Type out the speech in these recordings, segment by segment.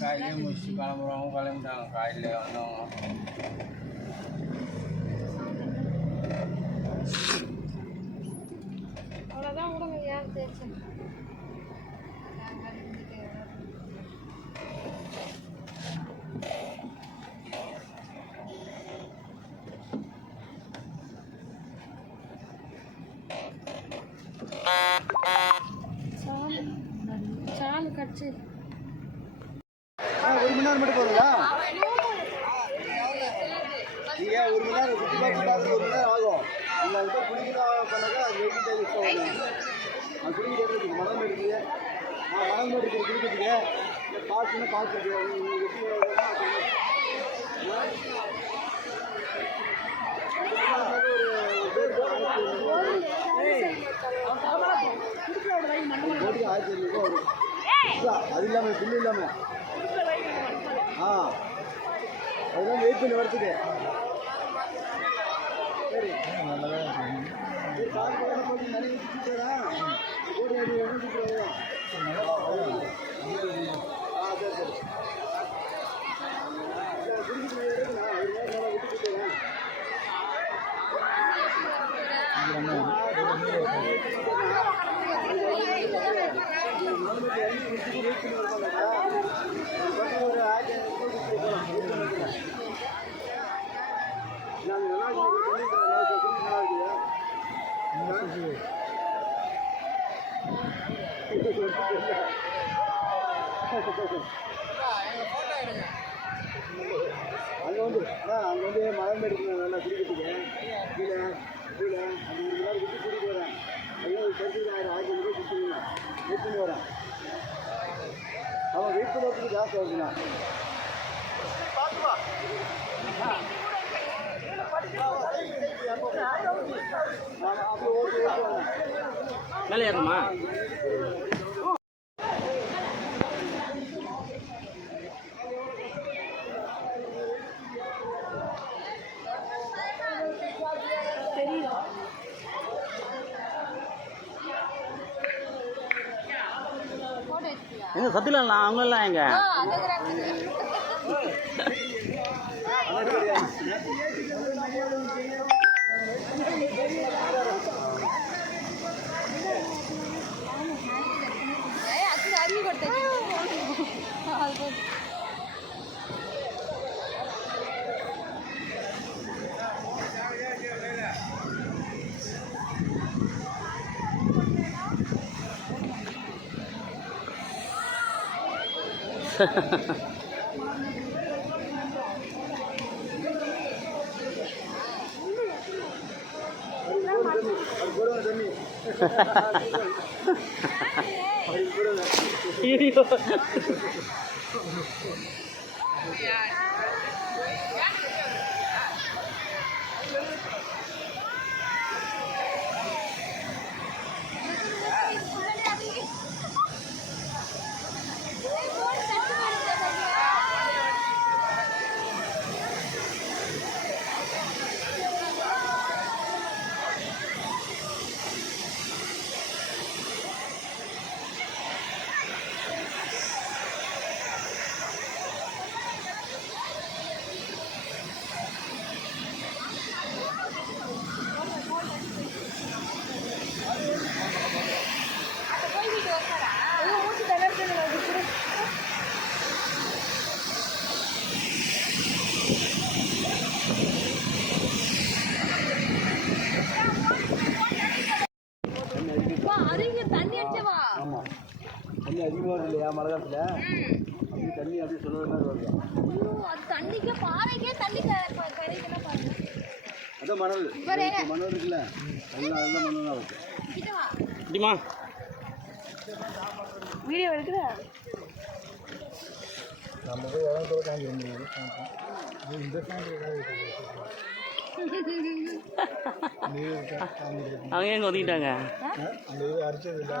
kailnya mesti kalau orang kalian udah kailnya no. அவ்வளோதான் விடுங்க ஏன் தேய்ச்சி சாலு கட்சி 1 மணி நேரம் மட்டும் போகிறதா? நீங்கள் 1 மணி நேரம் சுற்றி பார்த்து 1 மணி நேரம் ஆகும். நீங்கள் அதுக்கு குடிக்கணும் பண்ணாக்கா அது வெயிட் டைம் இஷ்டம் ஆகும். அது குடிக்கிட்டே இருக்குது மனம் இருக்குது. மனம் இருக்குது குடிக்கிறதுக்கு காசுன்னு காசு இருக்குது. நீங்கள் எப்படி அது இல்லாமல் பில்லு இல்லாமல் அதுதான் வெயிட் பண்ணி வரத்துக்கு சரி நிறைய ஒரு அடி சரி அங்கே வந்து மரம் எடுக்கணும் நல்லா குடிக்கிறதுக்கு கீழே கீழே அந்த 1 மணி நேரம் விட்டு கூட்டிகிட்டு வரேன் ஐயோ பரிசு 1000 ரூபாய் கொடுத்துருங்க வெயிட் பண்ணி வரேன் அவன் வெயிட் பண்ணுறதுக்கு ஜாஸ்தி ஆகுதுண்ணா மேலே ஏறணுமா? எங்க சத்திலாம் அவங்கெல்லாம் எங்க தண்ணி அதிகமாக வருது இல்லையா மழை காலத்தில் அப்படி தண்ணி அப்படி சொல்லுற மாதிரி வருது தண்ணிக்கு பாறைக்கே தண்ணி அதான் மணல் மணல் இருக்குல்ல அதெல்லாம் மணல் தான் இருக்கு வீடியோ எடுக்குதா நம்ம போய் இடம் கூட காஞ்சி முடியாது இந்த அவங்க எங்க ஒதுக்கிட்டாங்க அந்த இது அரைச்சது இல்லை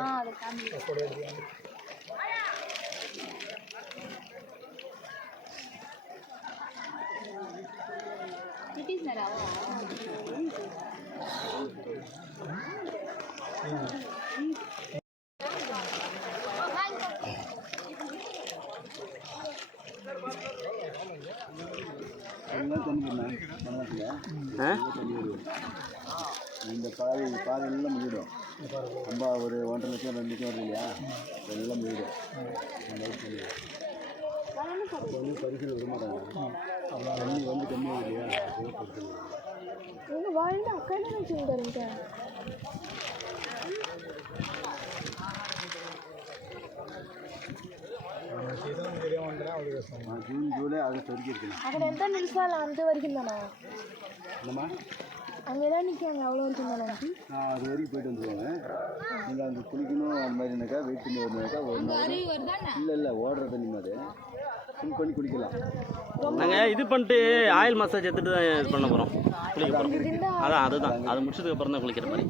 சிட்டிஸ் தண்ணி பண்ணேன் மனத்தில் தண்ணி வரும். இந்த பாதையெல்லாம் முடிவிடும். ரொம்ப ஒரு 1.5 லட்சம் 2 லட்சம் வருது இல்லையா, எல்லாம் முடிவிடும். வந்து பரிசல் விட மாட்டாங்க. தண்ணி வந்து கம்மியாக இல்லையா, எங்கள் வாழ்ந்து அக்கா என்ன வச்சுருக்காருங்க. ஜூன் ஜூலை ஆகஸ்ட் வரைக்கும் இருக்குது. அక్కడ எந்த நிமிஷம் அந்த வரைக்கும் தானே? என்னம்மா அங்கே தான் நிற்காங்க, அவ்வளோ வரைக்கும் தானே? அது வரைக்கும் போயிட்டு வந்துடுவாங்க. நீங்கள் அங்கே குளிக்கணும் அந்த மாதிரினாக்கா வெயிட் பண்ணி வரணுனாக்கா ஒரு நாள் இல்லை ஓடுற தண்ணி மாதிரி ஃபுல் பண்ணி குளிக்கலாம். நாங்கள் இது பண்ணிட்டு ஆயில் மசாஜ் எடுத்துகிட்டு தான் இது பண்ண போகிறோம், குளிக்க போகிறோம். அதுதான் அது முடிச்சதுக்கு அப்புறம் தான் குளிக்கிற மாதிரி.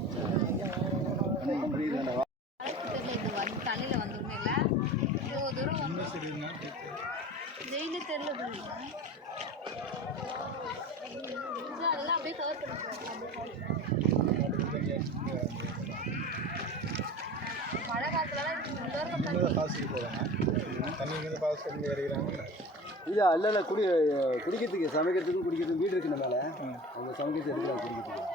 தலையில் வந்துருமே இல்லை இவ்வளோ தூரம் வந்து வெயில் தெரியல அதெல்லாம் அப்படியே கவர் மழை காலத்துலலாம் இல்லை குடிக்கிறதுக்கு சமைக்கிறதுக்கும் குடிக்கிறதுக்கும் வீடு இருக்குன்னு மேலே அவங்க சமைக்கிறது எடுக்கலாம் குடிக்கிறதுக்கு.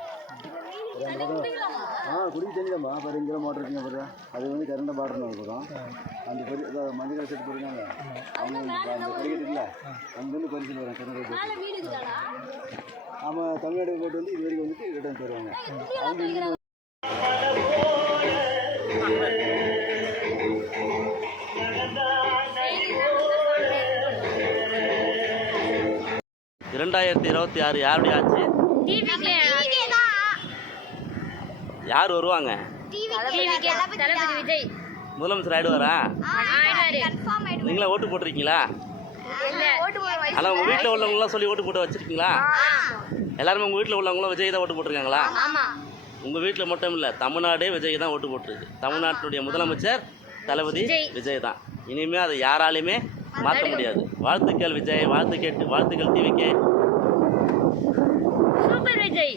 குடிக்க தெரிஞ்சாம்மா பாரு, இங்கே மோட்டர் இருக்குங்க பாரு, அது வந்து கரண்டாக பாடுறோம் இருக்கிறோம். அந்த மஞ்சள் காசு செட்டு போயிருக்காங்க அவங்க அந்த குடிக்கிறதுக்குல அங்கேருந்து பரிசல் வராங்க கிணறு. ஆமாம், தமிழ்நாடு போட்டு வந்து இது வரைக்கும் வந்துட்டு ரிட்டர்ன் தருவாங்க. அவங்க 2026 யாருடைய ஆச்சு? யார் வருவாங்க? முதலமைச்சர் ஆயிடுவாரா? நீங்களா ஓட்டு போட்டிருக்கீங்களா? ஆனால் உங்கள் வீட்டில் உள்ளவங்களாம் சொல்லி ஓட்டு போட்டு வச்சுருக்கீங்களா? எல்லாருமே உங்கள் வீட்டில் உள்ளவங்களும் விஜய் தான் ஓட்டு போட்டிருக்காங்களா? உங்கள் வீட்டில் மட்டும் இல்லை, தமிழ்நாடே விஜய் தான் ஓட்டு போட்டிருக்கு. தமிழ்நாட்டுடைய முதலமைச்சர் தளபதி விஜய் தான். இனிமேல் அதை யாராலையுமே மாற்ற முடியாது. வாழ்த்துக்கள் விஜய், வாழ்த்துக்கள் டிவிக்கு. சூப்பர் விஜய்.